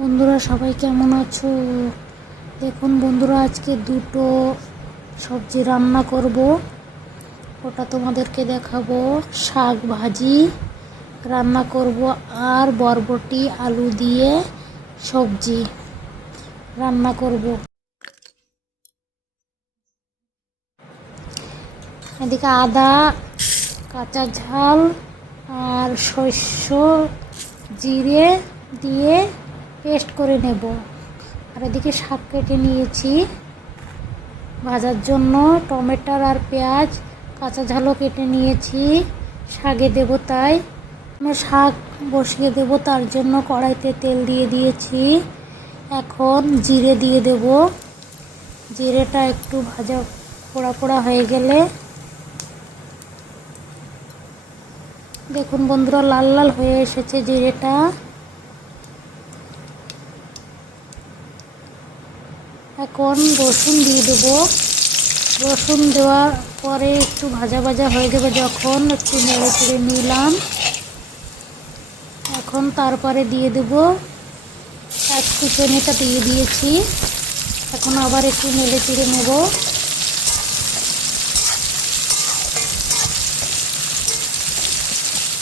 বন্ধুরা সবাই কেমন আছো? দেখুন বন্ধুরা, আজকে দুটো সবজি রান্না করব, ওটা তোমাদেরকে দেখাবো। শাক ভাজি রান্না করব আর বরবটি আলু দিয়ে সবজি রান্না করব। এদিকে আদা, কাঁচা ঝাল আর সর্ষে জিরে দিয়ে পেস্ট করে নেব। আর এদিকে শাক কেটে নিয়েছি ভাজার জন্য। টমেটো আর পেঁয়াজ, কাঁচা ঝালও কেটে নিয়েছি, শাকে দেব, তাই শাক বসিয়ে দেব। তার জন্য কড়াইতে তেল দিয়ে দিয়েছি। এখন জিরে দিয়ে দেব। জিরেটা একটু ভাজা পোড়া পোড়া হয়ে গেলে, দেখুন বন্ধুরা লাল লাল হয়ে এসেছে জিরেটা। এখন রসুন দিয়ে দেবো। রসুন দেওয়ার পরে একটু ভাজা ভাজা হয়ে যাবে যখন, একটু নেড়ে চেড়ে নিলাম। এখন তারপরে দিয়ে দেবো পেঁয়াজ কুচোনিটা দিয়ে দিয়েছি। এখন আবার একটু নেড়ে চেড়ে নেব।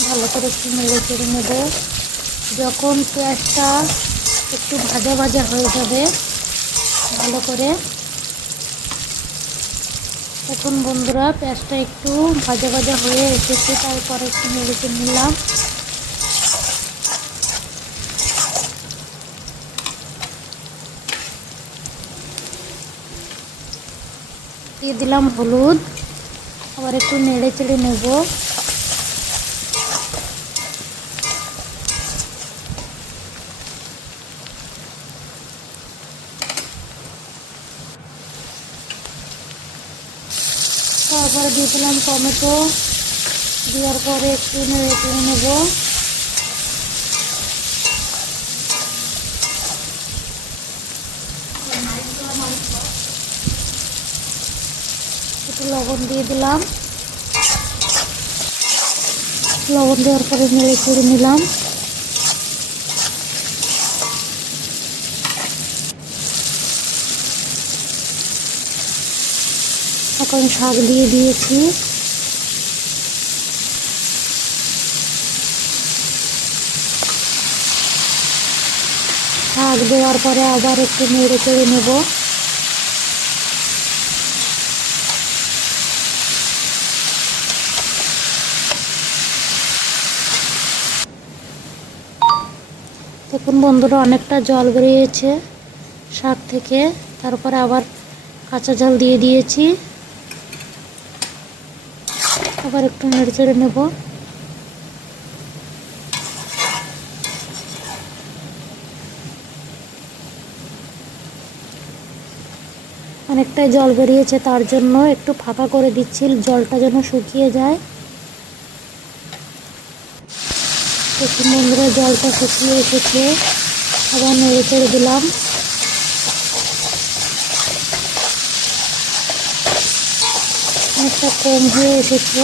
ভালো করে একটু নেড়ে চেড়ে নেব। যখন পেঁয়াজটা একটু ভাজা ভাজা হয়ে যাবে ভালো করে, এখন বন্ধুরা পেঁয়াজটা একটু ভাজা ভাজা হয়ে এসেছে, তারপরে একটু নেড়ে চেড়ে নিলাম। দিয়ে দিলাম হলুদ, আবার একটু নেড়ে চেড়ে নেব। তারপরে দিয়ে দিলাম টমেটো, দেওয়ার পরে একটু নেড়ে চেড়ে নেব। একটু লবণ দিয়ে দিলাম। লবণ দেওয়ার পরে নেড়ে চেড়ে নিলাম। এখন শাক দিয়ে দিয়েছি। শাক দেওয়ার পরে আবার একটু নেড়ে চেড়ে নেব। দেখুন বন্ধুরা অনেকটা জল বেরিয়েছে শাক থেকে। তারপরে আবার কাঁচা ঝাল দিয়ে দিয়েছি। আবার একটু নেড়ে চেড়ে নেব। অনেকটাই জল বেরিয়েছে, তার জন্য একটু ফাঁকা করে দিচ্ছি, জলটা যেন শুকিয়ে যায়। দেখুন বন্ধুরা জলটা শুকিয়ে এসেছে, আবার নেড়ে চেড়ে দিলাম। অনেকটা কম হয়ে এসেছে।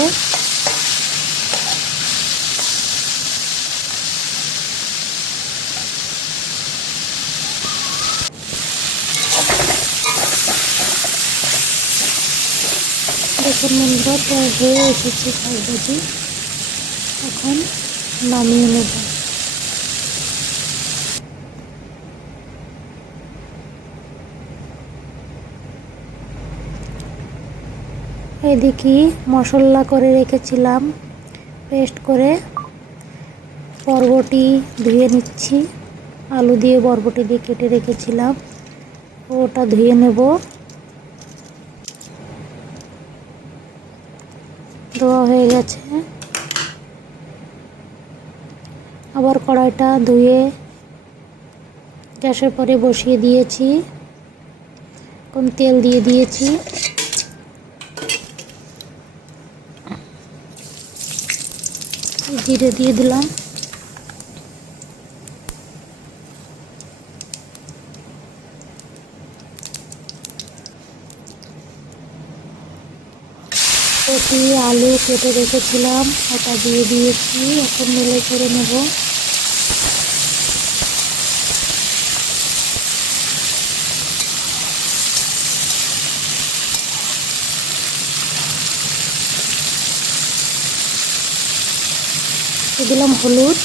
দেখুন বন্ধুরা প্রায় হয়ে এসেছে শাক ভাজি। এখন নামিয়ে নেব। এদিকে মশলা করে রেখেছিলাম পেস্ট করে, বরবটি ধুয়ে নিচ্ছি। আলু দিয়ে বরবটি দিয়ে কেটে রেখেছিলাম, ওটা ধুয়ে নেব। ধোয়া হয়ে গেছে। আবার কড়াইটা ধুয়ে গ্যাসের পরে বসিয়ে দিয়েছি। এখন তেল দিয়ে দিয়েছি। জিরে দিয়ে দিলাম। কচি আলু কেটে রেখেছিলাম, ওটা দিয়ে দিয়েছি। এখন নেড়ে চেড়ে নেব। দিলাম হলুদ,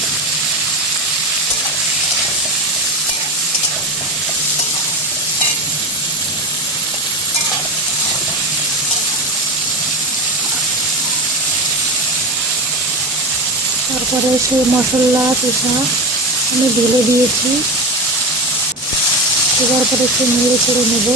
তারপরে সেই মশলা পিঠা আমি ঢেলে দিয়েছি। এবার পরে একটু নেড়ে চেড়ে নেব।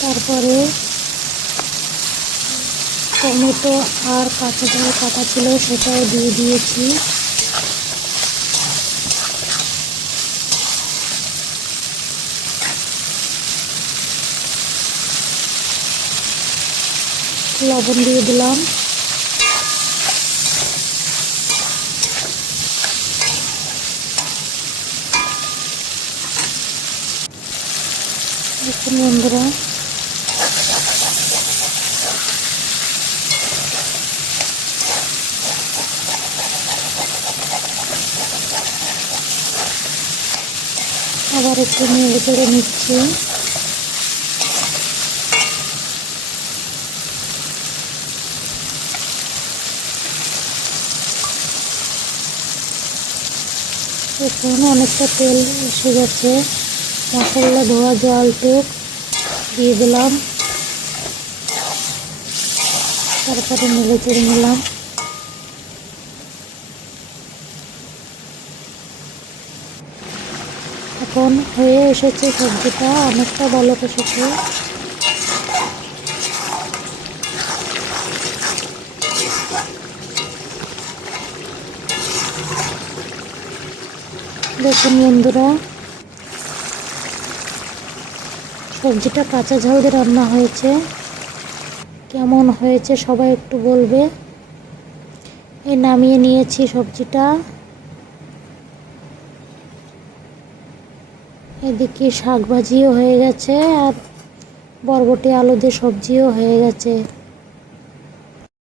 তারপরে টমেটো আর কাঁচা ঝাল কাটা ছিল সেটাও দিয়ে দিয়েছি। লবণ দিয়ে দিলাম। দেখুন বন্ধুরা, আবার একটু নেড়ে চেড়ে নিচ্ছি। এখন অনেকটা তেল এসে গেছে, মশলা ধোয়া জলটুক দিয়ে দিলাম। তারপরে নেড়ে চেড়ে নিলাম। এখন হয়ে এসেছে, সবজিটা অনেকটা ভালো এসেছে। দেখুন বন্ধুরা, সবজিটা কাঁচা ঝাল দিয়ে রান্না হয়েছে। কেমন হয়েছে সবাই একটু বলবে। এই নামিয়ে নিয়েছি সবজিটা। এদিকে শাক ভাজিও হয়ে গেছে আর বরবটি আলু দিয়ে সবজিও হয়ে গেছে।